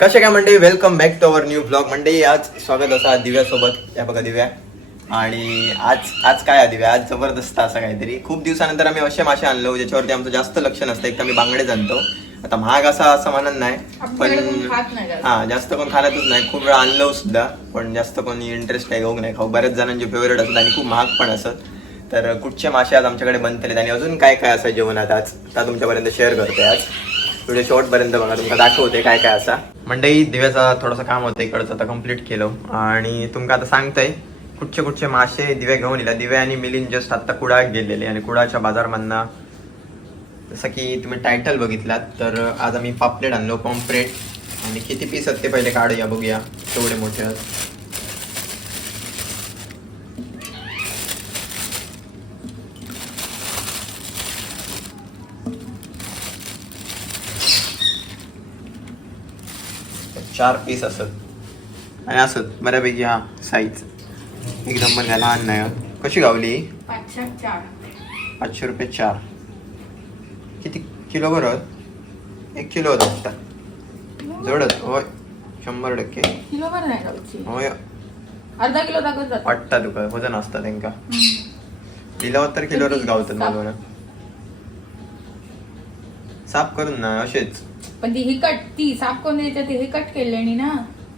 कसे काय मंडळी? Welcome back to our new blog मंडळी आज स्वागत असं दिव्यासोबत. या बघा दिव्या. आणि आज आज काय दिव्या? आज जबरदस्त असं काहीतरी. खूप दिवसानंतर आम्ही असे मासे आणलो ज्याच्यावरती आमचं जास्त लक्ष नसतं. एक तर आम्ही बांगडे जाणतो. आता महाग असा असं म्हणत नाही पण नाही. हा जास्त कोण खाण्यातच नाही. खूप वेळा आणलो सुद्धा पण जास्त कोणी इंटरेस्ट आहे घेऊ नाही खाऊ. बऱ्याच जणांचे फेवरेट असतात आणि खूप महाग पण असत तर कुठचे मासे आज आमच्याकडे बनतले आणि अजून काय काय असं जेवणात आज? आता तुमच्यापर्यंत शेअर करते आज. व्हिडिओ शॉर्ट पर्यंत बघा तुमका दाखवते काय काय असा. मंडई दिव्याचा थोडंसं काम होतं इकडचं आता कंप्लीट केलं. आणि तुमका आता सांगतंय कुठचे कुठचे मासे दिवे घेऊन येला. दिव्या आणि मिलिंद जस्ट आता कुडाळ गेलेले आणि कुडाळच्या बाजारमधनं जसं की तुम्ही टायटल बघितलात तर आज आम्ही पापलेट आणलो पॉम्प्रेट आणि किती पीस आहेत ते पहिले काढूया बघूया. तेवढे मोठे आहेत. चार पीस असत. आणि असत बऱ्यापैकी हा साईज एकदम पण काय लहान नाही. कशी गावली? पाचशे रुपये चार. किती किलो बरोबर एक किलो होत आता जवळच होय. शंभर टक्के. किलो बरं नाही गावची. होय. अर्धा किलो दाखवत वाटता तुका वजन असतं त्यांका. दिल्यावर तर किलोवरच गावतात मला साफ करून ना असेच. पण ती ही कट ती साफ कोण द्यायच्या ती हे कट केलेली ना.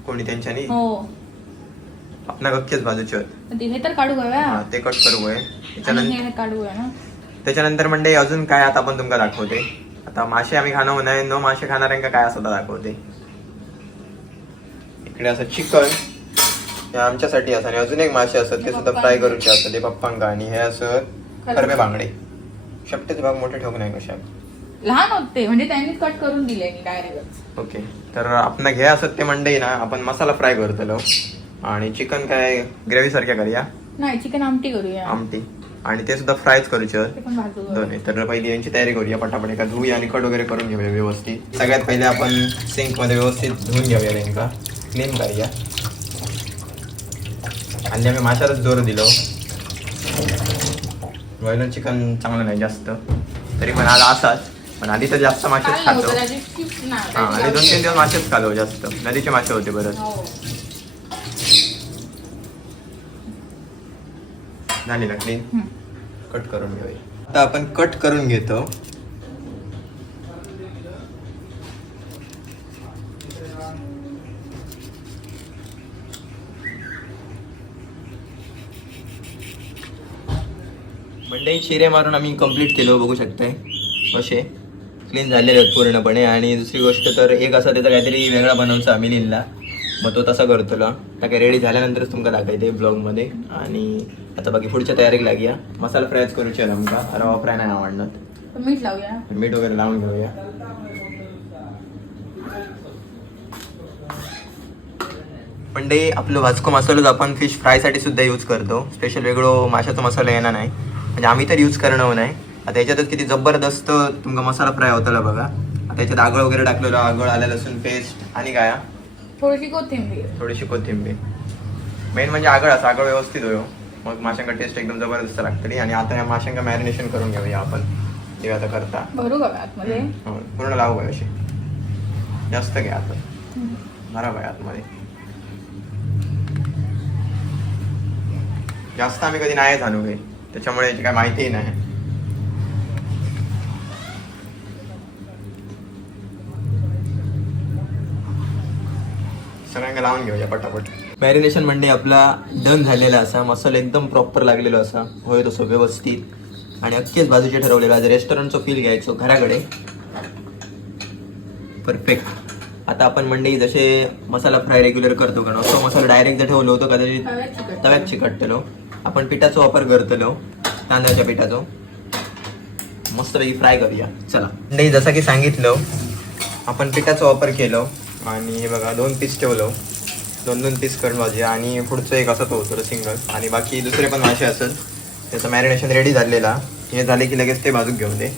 कोणी त्यांच्यानी? हो. आपल्या गक्केच बाजूचे पण ती हे तर काढू हा, गव्या ते कट करू होय आणि त्याच्यानंतर हे काढू ना. त्याच्यानंतर म्हणजे अजून काय आता आपण तुमका दाखवते? आता मासे आम्ही खाणं नाही न मासे खाणाऱ्यांका काय असं दाखवते? इकडे असं चिकन. हे आमच्यासाठी असं आणि अजून एक मासे असतात ते सुद्धा फ्राय करूचे असतात ते पप्पांका. आणि हे असं खरबे बांगडे. शपटेच भाग मोठे ठोक नाही कशा लहान होते म्हणजे त्यांनी कट करून दिले डायरेक्ट ओके तर आपण घे असत ते मंडई ना आपण मसाला फ्राय करतलो आणि चिकन काय ग्रेव्ही सारख्या करूया? नाही चिकन आमटी करूया. आमटी. आणि ते सुद्धा फ्रायच करूचे. दोन्ही. तर पहिली यांची तयारी करूया पटापट. एका धुई आणि कट वगैरे करून घेऊया व्यवस्थित. सगळ्यात पहिले आपण सिंकमध्ये व्यवस्थित धुवून घेऊया त्यांका क्लीन करूया. आणि आम्ही माशालाच जोर दिलो. व्हायला चिकन चांगलं नाही जास्त. तरी पण आज असाच. पण आधी तर जास्त मासेच खातो. हा आणि दोन तीन दिवस मासेच खालो जास्त. नदीचे मासे होते बरं हो. झाली ना क्लीन. कट करून घेऊया. आता आपण कट करून घेतो. मंडई चिरे मारून आम्ही कंप्लीट केलो बघू शकताय. असे. क्लीन झालेले आहेत पूर्णपणे. आणि दुसरी गोष्ट तर एक असा त्याचा काहीतरी वेगळा बनवचा आम्ही लिहिला मग तो तसा करतो काय रेडी झाल्यानंतरच तुमका दाखवते ब्लॉगमध्ये. आणि आता बाकी पुढच्या तयारीक लागूया. मसाला फ्रायच करूचे आमका रवा फ्राय नाही आवडणार. मीठ लावूया. मीठ वगैरे लावून घेऊया. पण ते आपलं वाचको मसालोच आपण फिश फ्रायसाठी सुद्धा यूज करतो. स्पेशल वेगळं माशाचा मसाला येणार नाही. म्हणजे आम्ही तर यूज करणार नाही. आता याच्यातच किती जबरदस्त तुमका मसाला फ्राय होताला बघा. आता याच्यात आगळ वगैरे टाकलेलं आगळ आलं लसूण पेस्ट आणि काय हा? थोडीशी कोथिंबीर. थोडीशी कोथिंबीर. मेन म्हणजे आगळ असं आगळ व्यवस्थित होयो मग माशांका टेस्ट एकदम जबरदस्त लागतली आणि आता या माशांका मॅरिनेशन करून घेऊया आपण. ते आता करता. आतमध्ये? हो, पूर्ण लावू अशी जास्त घ्या आता. बरा बाय आतमध्ये. जास्त आम्ही कधी नाही झालो काही त्याच्यामुळे याची काय माहितीही नाही. सगळ्यांना लावून घेऊया पटापट. मॅरिनेशन म्हणजे आपला डन झालेला असा. मसाला एकदम प्रॉपर लागलेला असा. होय तसं व्यवस्थित. आणि अख्खीच बाजूचे ठरवलेलं आज रेस्टॉरंटचं फील घ्यायचं घराकडे. परफेक्ट आता आपण मंडई जसे मसाला फ्राय रेग्युलर करतो कारण असं मसाला डायरेक्ट जर ठेवलं होतं कदाचित तव्यात चिकट तव्यात चिकटतलो. आपण पिठाचा वापर करतलो. तांदळाच्या पिठाचो. मस्तपैकी फ्राय करूया. चला. मंडई जसं की सांगितलं आपण पिठाचा वापर केलो. आणि हे बघा दोन पीस ठेवलं. दोन दोन पीस करून भाजी आणि पुढचं एक असं होतं सिंगल आणि बाकी दुसरे पण मासे असत त्याचं मॅरिनेशन रेडी झालेला. हे झाले की लगेच ते बाजूक घेऊन दे.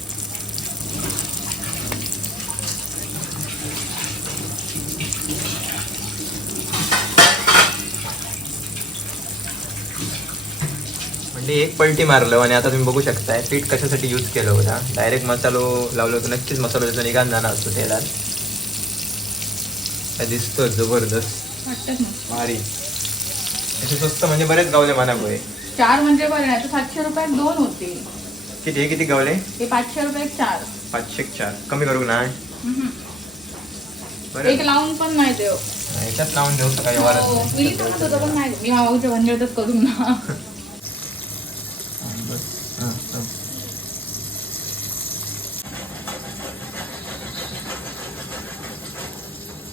म्हणजे एक पलटी मारलं आणि आता तुम्ही बघू शकताय पीठ कशासाठी यूज केलं होता डायरेक्ट मसालो लावलं तर नक्कीच मसाला त्याचा निघान जाणार असतो तेलात. काय दिसतोय जबरदस्त. भारी. असे स्वस्त म्हणजे बरेच गावले गोय चार म्हणजे बरं सातशे रुपयात दोन होते. किती हे किती गावले? ते पाचशे रुपयात चार. पाचशे एक चार. कमी करू ना. एक लावून पण नाही देव याच्यात लावून देऊ काय हो, वारत मी सांगत होतो पण नाही मी मामाच्या भानगडच करून ना.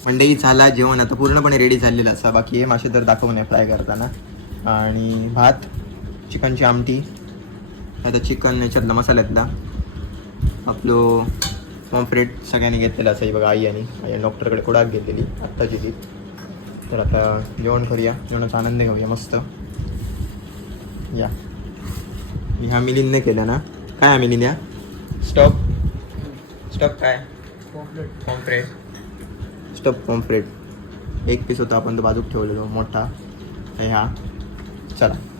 मंडई झाला जेवण आता पूर्णपणे रेडी झालेलं असा बाकी हे मासे तर दाखवू नये फ्राय करताना. आणि भात चिकनची आमटी. आता चिकन याच्यातला मसाल्यातला. आपलं पॉम्फ्रेट सगळ्यांनी घेतलेलं असं बघा आई आणि आई डॉक्टरकडे कुडाक घेतलेली आत्ताची ती. तर आता जेवण करूया. जेवणाचा आनंद घेऊया मस्त. या. ह्या मिलींने केलं ना. काय मिलीन या? स्टॉप स्टॉप काय? पॉम्फ्रेट स्टफ पॉम्प्लेट एक पीस होता आपण तो बाजूक ठेवलेलो मोठा. ह्या. चला.